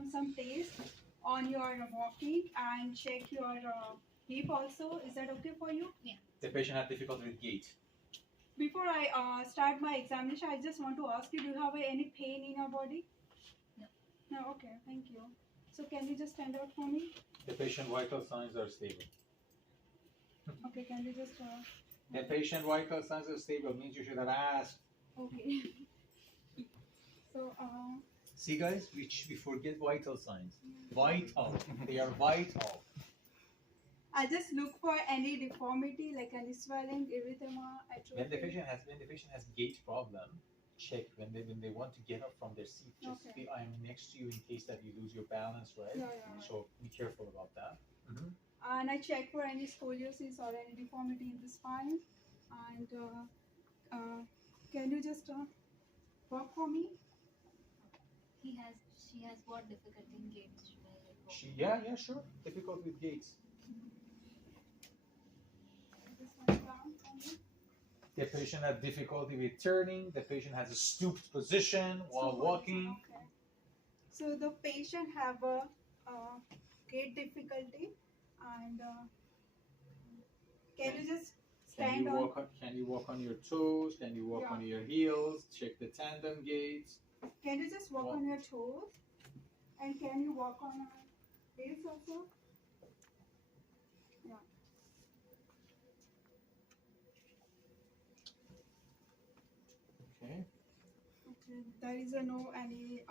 perform some tests on your walking and check your hip also. Is that okay for you? Yeah. The patient had difficulty with gait. Before I start my examination, I just want to ask you, do you have any pain in your body? No. No, okay, thank you. So can you just stand out for me? The patient vital signs are stable. Okay, can you just... The patient vital signs are stable means you should have asked. Okay. So, see guys, we forget vital signs. Vital. They are vital. I just look for any deformity, like any swelling, erythema, atrophy. When the patient has gait problem, check when they want to get up from their seat. Just Okay. I'm next to you in case that you lose your balance, right? Yeah. So be careful about that. And I check for any scoliosis or any deformity in the spine. And can you just walk for me? She has what difficulty in gaits? Yeah, sure. Difficult with gaits. The patient has difficulty with turning. The patient has a stooped position while walking. Okay. So the patient have a gait difficulty, and can you just stand on? Can you walk on your toes? Can you walk on your heels? Check the tandem gaits. Can you just walk on your toes? And can you walk on your heels also? Yeah. Okay. Okay. There is no any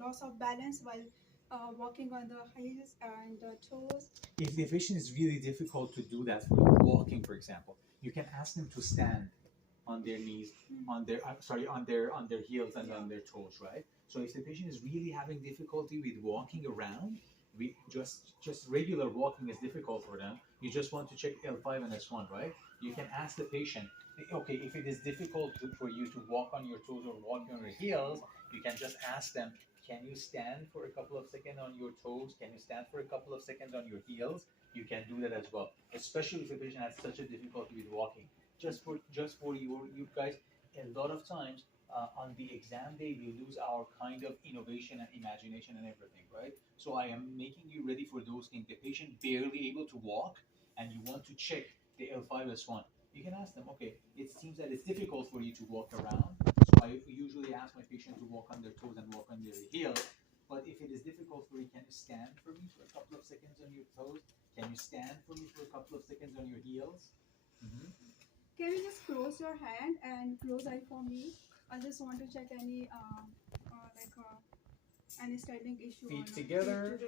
loss of balance while walking on the heels and toes. If the patient is really difficult to do that for walking, for example, you can ask them to stand on their knees, on their heels and on their toes, right? So if the patient is really having difficulty with walking around, we just regular walking is difficult for them. You just want to check L5 and S1, right? You can ask the patient, okay, if it is difficult for you to walk on your toes or walk on your heels, you can just ask them, can you stand for a couple of seconds on your toes? Can you stand for a couple of seconds on your heels? You can do that as well, especially if the patient has such a difficulty with walking. Just for you guys, a lot of times on the exam day we lose our kind of innovation and imagination and everything, right? So I am making you ready for those things. The patient barely able to walk, and you want to check the L5S1. You can ask them, okay, it seems that it's difficult for you to walk around. So I usually ask my patient to walk on their toes and walk on their heels. But if it is difficult for you, can you stand for me for a couple of seconds on your toes? Can you stand for me for a couple of seconds on your heels? Can you just close your hand and close eye for me? I just want to check any any standing issue. Feet together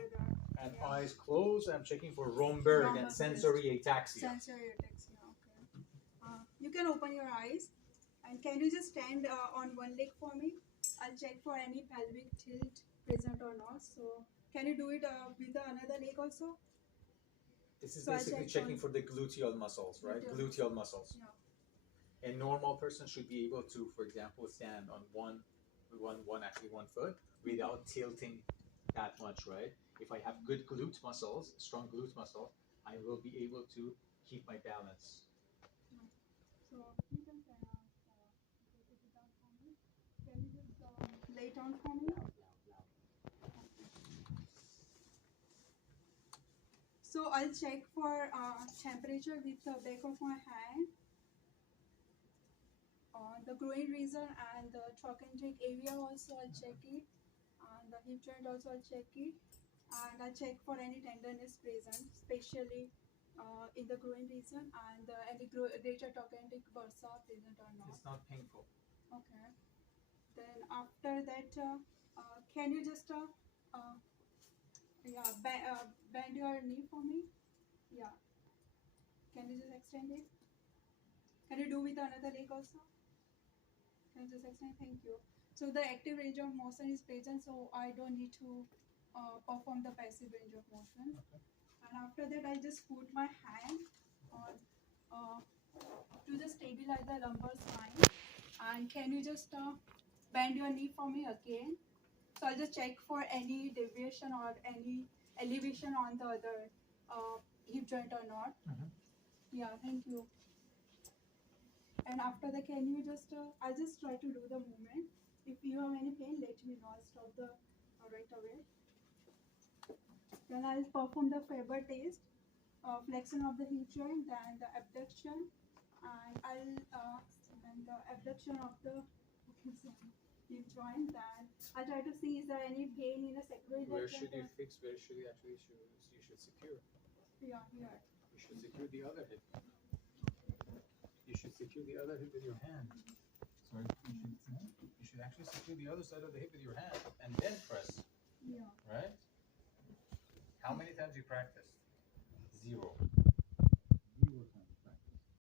and eyes closed. I'm checking for Romberg and sensory ataxia. Sensory ataxia, okay. You can open your eyes, and can you just stand on one leg for me? I'll check for any pelvic tilt present or not. So can you do it with another leg also? This is basically checking for the gluteal muscles, right? Gluteal muscles. Yeah. A normal person should be able to, for example, stand on one foot without tilting that much, right? If I have good glute muscles, strong glute muscles, I will be able to keep my balance. So you can put it down for me. Can you just lay down for me? So I'll check for temperature with the back of my hand. The groin region and the trochanteric area also I'll check it. And the hip joint also I'll check it. And I'll check for any tenderness present, especially in the groin region, and any greater trochanteric bursa present or not. It's not painful. Okay. Then after that, can you just bend your knee for me? Yeah. Can you just extend it? Can you do with another leg also? Can you just extend? Thank you. So the active range of motion is present, so I don't need to perform the passive range of motion. Okay. And after that, I just put my hand on to just stabilize the lumbar spine. And can you just bend your knee for me again? So I'll just check for any deviation or any elevation on the other hip joint or not. Yeah, thank you. And after that, can you just, I'll just try to do the movement. If you have any pain, let me know. I'll stop the right away. Then I'll perform the Faber test, flexion of the hip joint, then the abduction, and then the abduction of the hip joint. Then I'll try to see is there any pain in the sacroiliac. Where should you fix? Where should you actually you should secure? Yeah, here. You should secure the other hip. You should secure the other hip with your hand. Sorry, you should actually secure the other side of the hip with your hand and then press. Yeah. Right? How many times you practiced? 0.